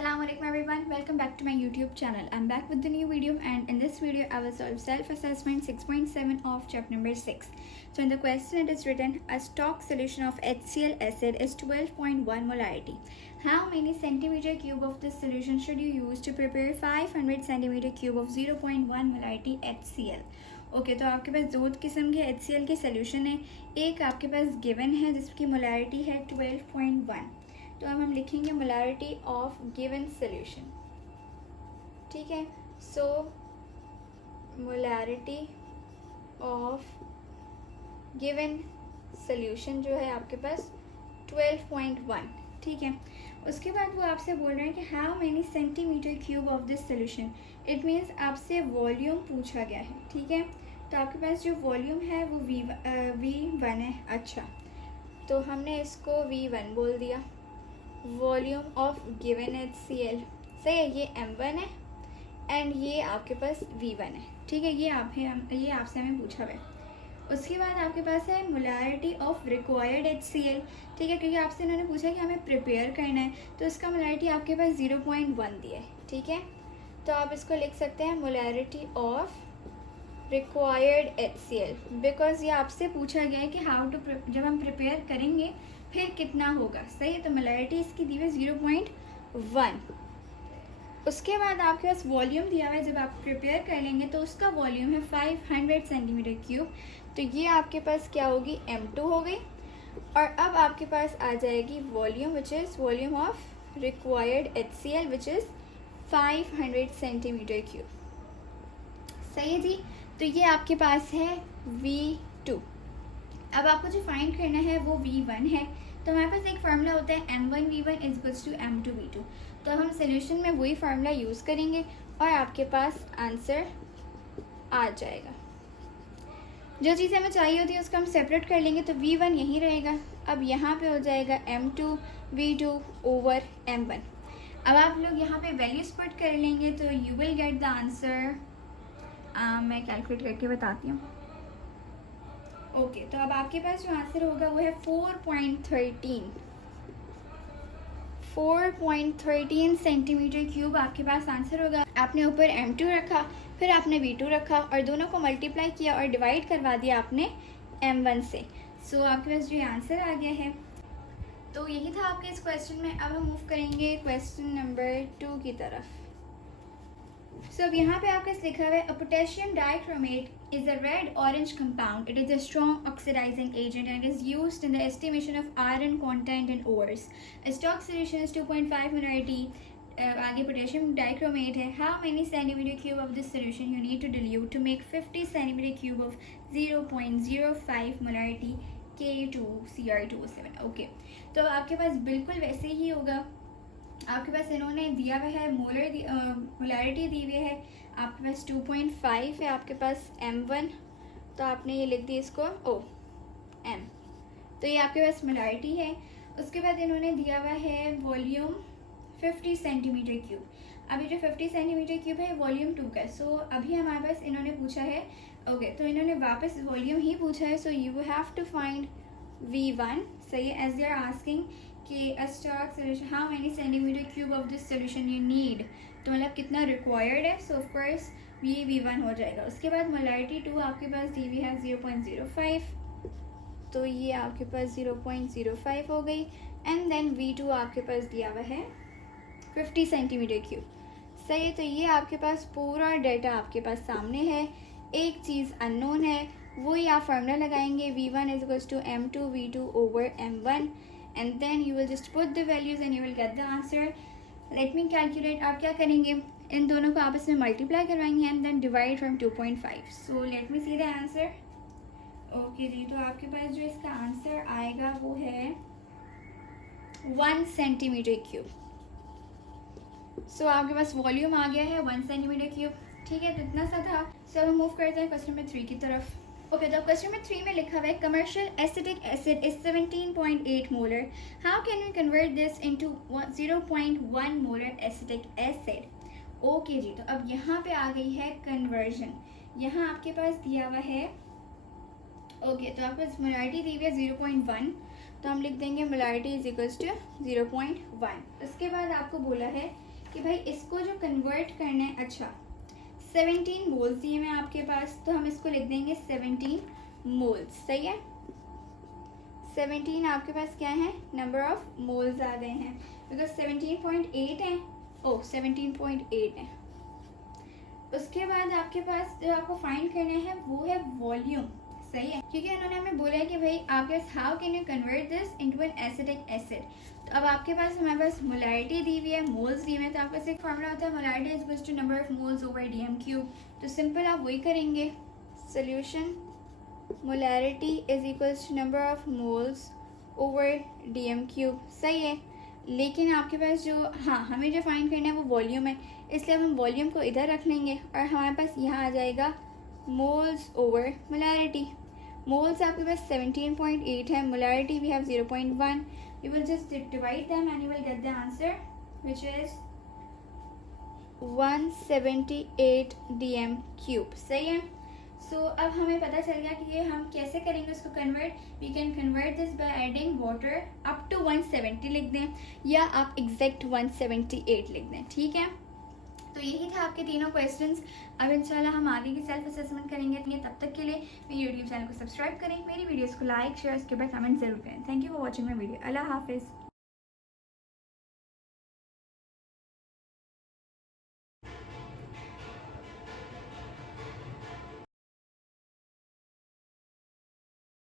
Assalamualaikum everyone, welcome back to my YouTube channel. I'm back with the new video, and in this video I will solve self-assessment 6.7 of chapter number 6. So in the question it is written, a stock solution of HCl acid is 12.1 molarity. How many centimeter cube of this solution should you use to prepare 500 centimeter cube of 0.1 molarity HCl? Okay तो आपके पास दो किस्म के HCl के solution है. एक आपके पास given है जिसकी मोलारिटी है 12.1. तो अब हम लिखेंगे मोलारिटी ऑफ गिवन सोल्यूशन. ठीक है, सो मोलारिटी ऑफ गिवन सोल्यूशन जो है आपके पास 12.1. ठीक है, उसके बाद वो आपसे बोल रहे हैं कि how many centimetre cube of this solution. It means आपसे वॉल्यूम पूछा गया है. ठीक है, तो आपके पास जो वॉल्यूम है वो V1 है. अच्छा, तो हमने इसको V1 बोल दिया. वॉल्यूम ऑफ गिवन HCl सही है, ये M1 है एंड ये आपके पास V1 है. ठीक है, ये आपसे हमें पूछा हुआ है. उसके बाद आपके पास है मोलारिटी ऑफ रिक्वायर्ड HCl. ठीक है, क्योंकि आपसे इन्होंने पूछा कि हमें प्रिपेयर करना है, तो इसका मोलारिटी आपके पास 0.1 दिया है. ठीक है, तो आप इसको लिख सकते हैं molarity of required HCl, because ये आपसे पूछा गया है कि हाउ टू, जब हम प्रिपेयर करेंगे फिर कितना होगा. सही है, तो मोलारिटी इसकी दी हुई 0.1. उसके बाद आपके पास वॉल्यूम दिया हुआ है, जब आप प्रिपेयर कर लेंगे तो उसका वॉल्यूम है 500 सेंटीमीटर क्यूब. तो ये आपके पास क्या होगी, M2 हो गई. और अब आपके पास आ जाएगी volume which is volume of required HCl which is 500 centimetre cube. सही है जी, तो ये आपके पास है V2. अब आपको जो फाइंड करना है वो V1 है. तो हमारे पास एक फार्मूला होता है M1V1 is equals to M2V2. तो हम सोल्यूशन में वही फार्मूला यूज़ करेंगे और आपके पास आंसर आ जाएगा. जो चीज़ हमें चाहिए होती है उसको हम सेपरेट कर लेंगे, तो V1 यहीं रहेगा. अब यहाँ पे हो जाएगा M2V2 ओवर M1. अब आप लोग यहाँ पे वैल्यूज पुट कर लेंगे तो you will get the answer. मैं कैलकुलेट करके बताती हूँ. ओके, तो अब आपके पास जो आंसर होगा वो है 4.13 सेंटीमीटर क्यूब आपके पास आंसर होगा. आपने ऊपर M2 रखा, फिर आपने V2 रखा और दोनों को मल्टीप्लाई किया और डिवाइड करवा दिया आपने M1 से. सो आपके पास जो ये आंसर आ गया है. तो यही था आपके इस क्वेश्चन में. अब हम मूव करेंगे क्वेश्चन नंबर 2 की तरफ. सो अब यहाँ पे आपके लिखा हुआ है, a potassium dichromate is a red orange compound. It is a strong oxidising agent and is used in the estimation of iron content in ores. Stock solution is 2.5 molarity. आगे पोटेशियम डाइक्रोमेट है. How many centimetre cube of this solution you need to dilute to make 50 centimetre cube of 0.05 molarity K2Cr2O7. Okay, तो आपके पास बिल्कुल वैसे ही होगा. आपके पास इन्होंने दिया हुआ है मोलारिटी दी हुई है आपके पास 2.5 है आपके पास M1. तो आपने ये लिख दिया इसको M. तो ये आपके पास मोलारिटी है. उसके बाद इन्होंने दिया हुआ है वॉल्यूम 50 सेंटीमीटर क्यूब. अभी जो 50 सेंटीमीटर क्यूब है वॉल्यूम 2 का. सो अभी हमारे पास इन्होंने पूछा है. ओके, तो इन्होंने वापस वॉल्यूम ही पूछा है. So you have to find V1. सही है, एज दे आर आस्किंग कि a stock solution how many centimetre cube of this solution you need, तो मतलब कितना रिक्वायर्ड है. सो ऑफ कोर्स ये V1 हो जाएगा. उसके बाद मोलारिटी 2 आपके पास दी हुई है 0.05. तो ये आपके पास 0.05 हो गई. एंड देन V2 आपके पास दिया हुआ है 50 सेंटीमीटर क्यूब. सही है, तो ये आपके पास पूरा डेटा आपके पास सामने है. एक चीज़ अननोन है, वही आप फार्मूला लगाएंगे. V1 is equals to M2V2 over M1 and then you will just put the values and you will get the answer. Let me calculate. आप क्या करेंगे, इन दोनों को आपस में मल्टीप्लाई करवाएंगे and then divide from 2.5. so let me see the answer. Okay जी, तो आपके पास जो इसका आंसर आएगा वो है 1 सेंटीमीटर क्यूब. सो आपके पास वॉल्यूम आ गया है 1 सेंटीमीटर क्यूब. ठीक है, तो इतना सा था. सो हम मूव करते हैं क्वेश्चन नंबर 3 की तरफ. ओके, तो क्वेश्चन नंबर 3 में लिखा हुआ है, commercial acetic acid is 17.8 molar. How can we convert this into 0.1 molar acetic acid. Okay जी, तो अब यहाँ पे आ गई है कन्वर्जन. यहाँ आपके पास दिया हुआ है. ओके, तो आपके पास मोलारिटी दी हुई है 0.1. तो हम लिख देंगे मोलारिटी इज इक्वल्स टू 0.1. उसके बाद आपको बोला है कि भाई इसको जो कन्वर्ट करना है, अच्छा 17 मोल्स दिए मैं आपके पास, तो हम इसको लिख देंगे 17 मोल्स, सही है। 17 आपके पास क्या है, नंबर ऑफ मोल्स आ गए हैं, बिकॉज 17.8 है, 17.8 है। उसके बाद आपके पास जो आपको फाइंड करना है वो है वॉल्यूम, सही है, क्योंकि उन्होंने हमें बोला है कि भाई आपके पास how can you convert this into an acidic acid. तो अब आपके पास हमारे पास मोलैरिटी दी हुई है, मोल्स दी हुए हैं, तो आपके पास एक फॉर्मूला होता है molarity is equals to number of moles over dm cube. तो सिंपल आप वही करेंगे, solution molarity is equals to number of moles over dm cube, सही है। लेकिन आपके पास जो, हाँ हमें जो फाइंड करना है वो वॉल्यूम है, इसलिए हम वॉल्यूम को इधर रख लेंगे और हमारे पास यहाँ आ जाएगा मोल्स ओवर मोलैरिटी। मोल्स आपके पास 17.8 है, molarity we have 0.1, you will just divide them and you will get the answer which is 178 dm cube, सही है। सो अब हमें पता चल गया कि ये हम कैसे करेंगे उसको convert. We can convert this by adding water up to 170 लिख दें, या आप एग्जैक्ट 178 लिख दें, ठीक है। तो यही था आपके तीनों क्वेश्चंस। अब इंशाल्लाह हम आगे की सेल्फ असेसमेंट करेंगे, तब तक के लिए मेरे यूट्यूब चैनल को सब्सक्राइब करें, मेरी वीडियोस को लाइक शेयर, उसके बाद कमेंट जरूर करें। Thank you for watching my video. अल्लाह हाफिज़।